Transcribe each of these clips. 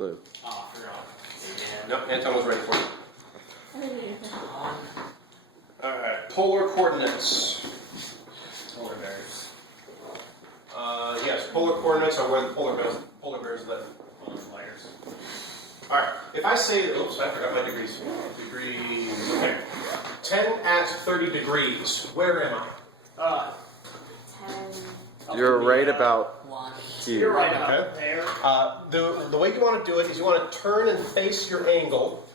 Blue. Oh, I forgot. Yeah. Nope, Anton was ready for it. Alright, polar coordinates. Polar bears. Yes, polar coordinates are where the polar bears live. Polar flyers. Alright, if I say, oops, I forgot my degrees. Okay. 10 at 30 degrees. Where am I? 10. You're right about here. You're right Okay. about there. The way you want to do it is you want to turn and face your angle.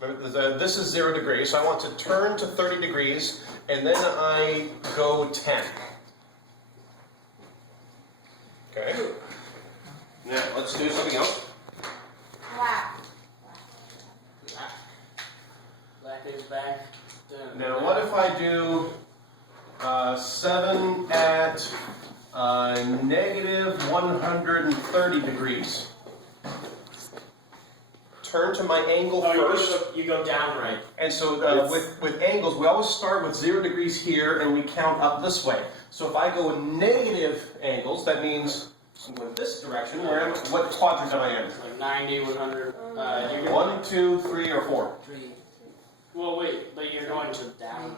Remember, this is 0 degrees, so I want to turn to 30 degrees, and then I go 10. Okay. Now, let's do something else. Black. Black is back. Now, what if I do 7 at negative 130 degrees? Turn to my angle first. You go down right. And so with angles, we always start with 0 degrees here, and we count up this way. So if I go negative angles, that means I'm going this direction. What quadrant am I in? Like 90, 100. You're 1, 2, 3, or 4? 3. Well, wait, but you're going to down.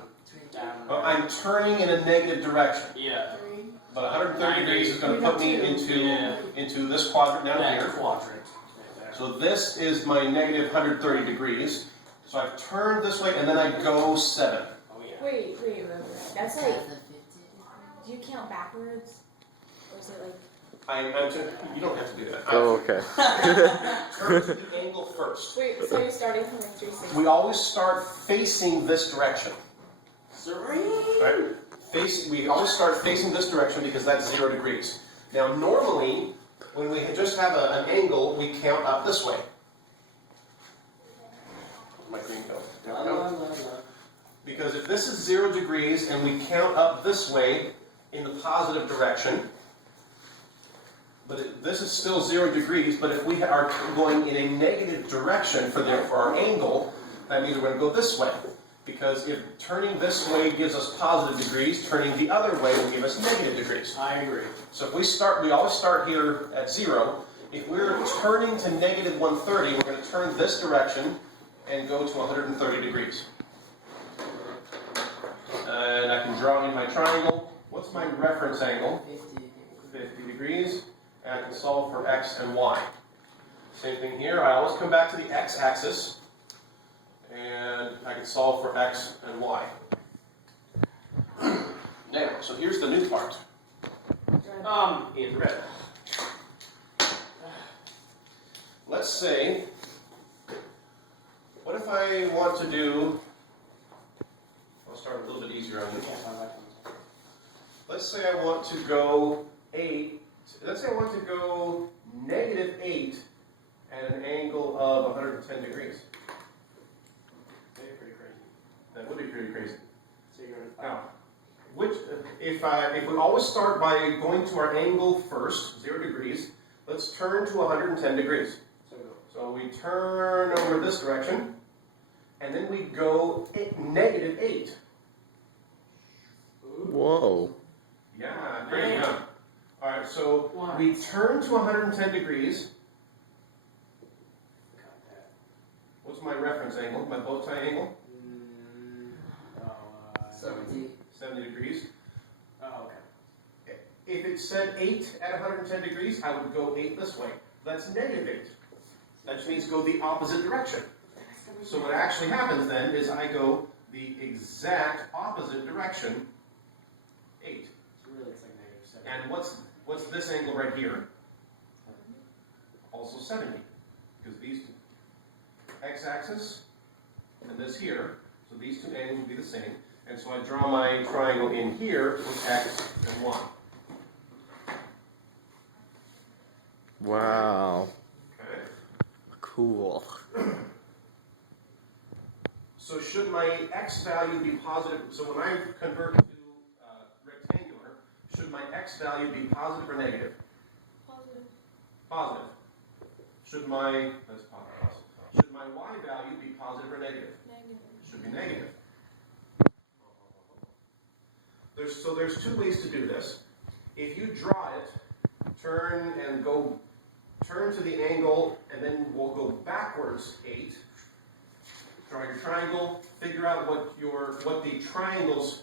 Down. I'm turning in a negative direction. Yeah. But 130 degrees is going to put me into this quadrant down That here. quadrant. So this is my negative 130 degrees. So I've turned this way, and then I go 7. Oh, yeah. Wait. That's like, do you count backwards? Or is it like... You don't have to do that. Oh, okay. Turn to the angle first. Wait, so you're starting from like 360? We always start facing this direction. Right? We always start facing this direction because that's 0 degrees. Now, normally, when we just have an angle, we count up this way. My green go. There we go. Because if this is 0 degrees and we count up this way in the positive direction, but this is still 0 degrees, but if we are going in a negative direction for our angle, that means we're going to go this way. Because if turning this way gives us positive degrees, turning the other way will give us negative degrees. I agree. So if we always start here at 0. If we're turning to negative 130, we're going to turn this direction and go to 130 degrees. And I can draw in my triangle. What's my reference angle? 50 degrees. And I can solve for x and y. Same thing here. I always come back to the x-axis. And I can solve for x and y. Now, so here's the new part. In red. Let's say, what if I want to do, I'll start a little bit easier on this. Let's say I want to go 8, let's say I want to go negative 8 at an angle of 110 degrees. Pretty crazy. That would be pretty crazy. So you're going Now, if we always start by going to our angle first, 0 degrees, let's turn to 110 degrees. So we turn over this direction, and then we go negative 8. Whoa. Yeah, crazy, huh? All right, so we turn to 110 degrees. What's my reference angle? My bow tie angle? 70 degrees. Oh, okay. If it said 8 at 110 degrees, I would go 8 this way. That's negative 8. That means go the opposite direction. So what actually happens then is I go the exact opposite direction, 8. So really it's like negative 7. And what's this angle right here? Also 70. Because these two, x-axis and this here, so these two angles will be the same. And so I draw my triangle in here with x and y. Wow. Okay. Cool. So should my x value be positive? So when I convert to rectangular, should my x value be positive or negative? Positive. Positive. Should my should my y value be positive or negative? Negative. Should be negative. There's two ways to do this. If you draw it, turn and go turn to the angle, and then we'll go backwards 8. Draw your triangle, figure out what the triangles,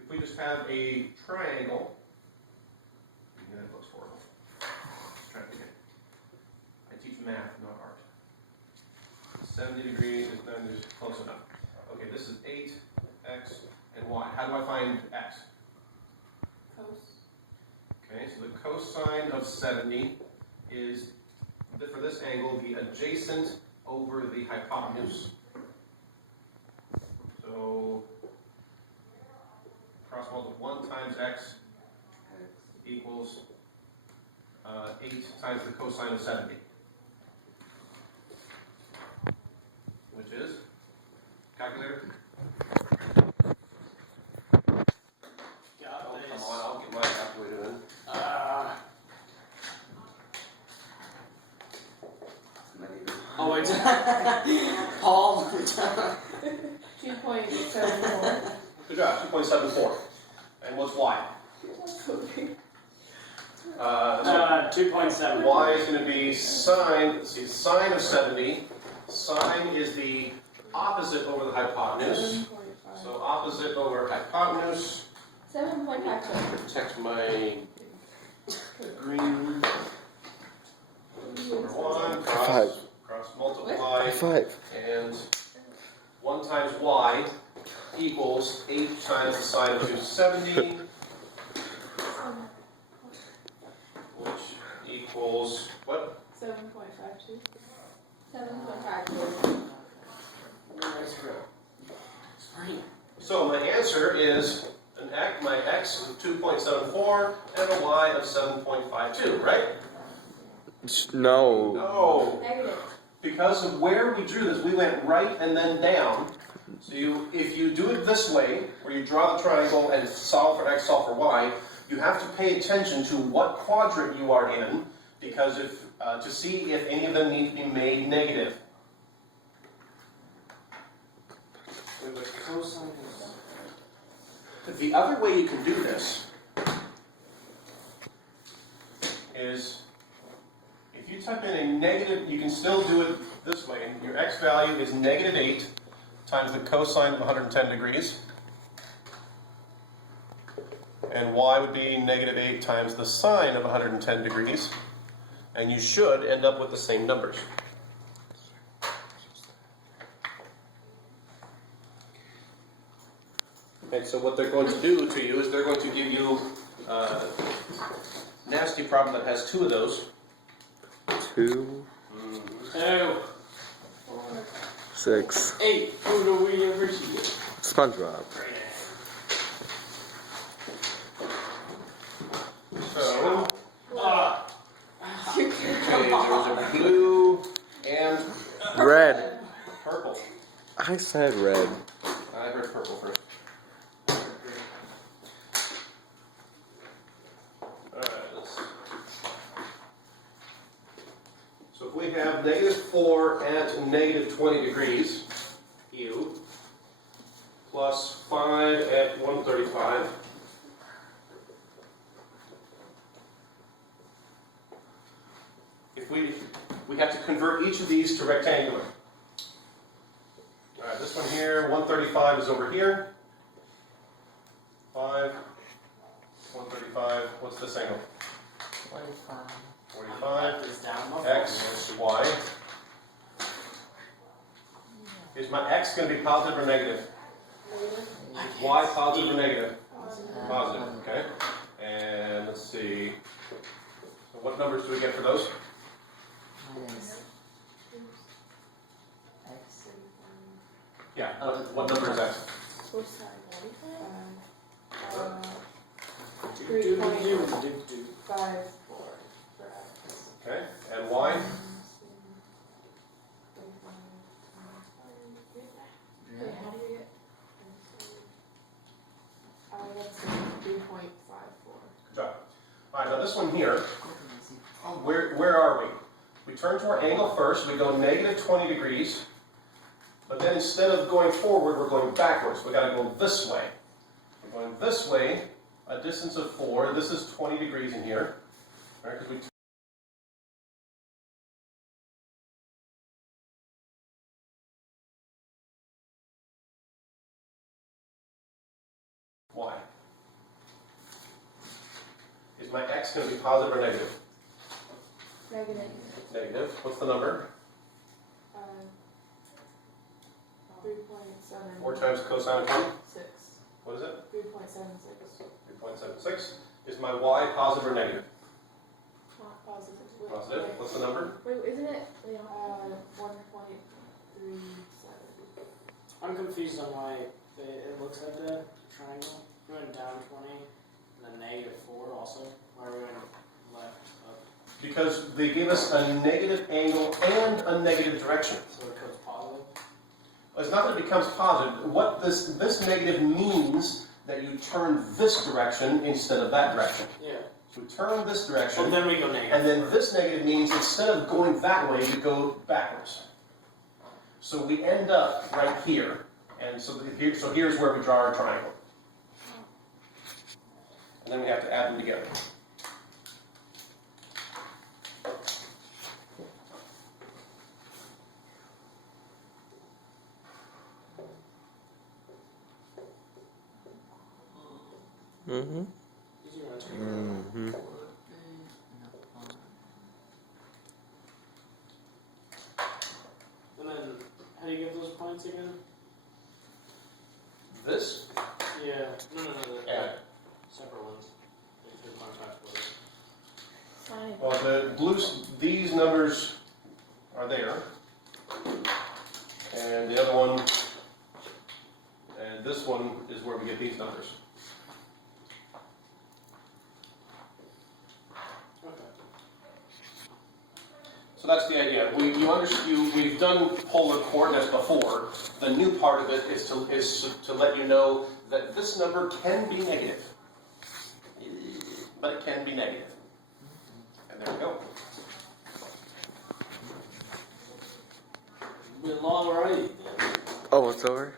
if we just have a triangle, that looks horrible. Let's try it again. I teach math, not art. 70 degrees is close enough. Okay, this is 8, x, and y. How do I find x? Okay, so the cosine of 70 is, for this angle, the adjacent over the hypotenuse. So, cross multiply 1 times x equals 8 times the cosine of 70. Which is? Calculator? Got Oh, this. come on, I'll get my calculator in. Oh wait. Paul. 2.74. Good job, 2.74. And what's y? 2.7. Y is going to be sine, let's see, sine of 70. Sine is the opposite over the hypotenuse. So opposite over hypotenuse. 7.52. Protect my green. Number 1, cross multiply. 5. And 1 times y equals 8 times the sine of 270, which equals what? 7.52. 7.52. So my answer is my x of 2.74 and a y of 7.52, right? No. No. Negative. Because of where we drew this, we went right and then down. So if you do it this way, where you draw the triangle and solve for x, solve for y, you have to pay attention to what quadrant you are in, because to see if any of them need to be made negative. The other way you can do this is, if you type in a negative, you can still do it this way. Your x value is negative 8 times the cosine of 110 degrees. And y would be negative 8 times the sine of 110 degrees. And you should end up with the same numbers. And so what they're going to do to you is they're going to give you a nasty problem that has 2 of those. 2, 2. 6. 8. Who do we ever see? SpongeBob. So, Okay, there's a blue and Red. purple. I said red. I heard purple first. Alright, let's see. So if we have negative 4 at negative 20 degrees, U, plus 5 at 135, if we have to convert each of these to rectangular. Alright, this one here, 135 is over here. 5, 135, what's this angle? 45. 45, Is down. x, y. Is my x going to be positive or negative? Y positive or negative? Positive, okay. And let's see. So what numbers do we get for those? Yeah, what number is x? Okay, and y? How do you get? That's 3.54. Good job. Alright, now this one here, where are we? We turn to our angle first, we go negative 20 degrees, but then instead of going forward, we're going backwards. We've got to go this way. We're going this way, a distance of 4, this is 20 degrees in here. Right? Because we y. Is my x going to be positive or negative? Negative. Negative. What's the number? 3.7. 4 times cosine of 20? 6. What is it? 3.76. 3.76. Is my y positive or negative? Not positive. Positive. What's the number? Wait, isn't it? 1.37. I'm confused on why it looks like that triangle. We're going down 20, and then -4 also. Why are we going left, up? Because they give us a negative angle and a negative direction. So it goes positive? It's not that it becomes positive. What this negative means that you turn this direction instead of that direction. Yeah. So we turn this direction, Well, then we go negative. and then this negative means instead of going that way, you go backwards. So we end up right here. And so here's where we draw our triangle. And then we have to add them together. Mm-hmm. Easier on tape. Mm-hmm. And then, how do you give those points again? This, Yeah. No. add. Separate ones. Like 3.5 squares. Fine. Well, these numbers are there. And the other one, and this one is where we get these numbers. Okay. So that's the idea. We've done polar coordinates before. The new part of it is to let you know that this number can be negative. But it can be negative. And there we go. Been long already. Oh, it's over?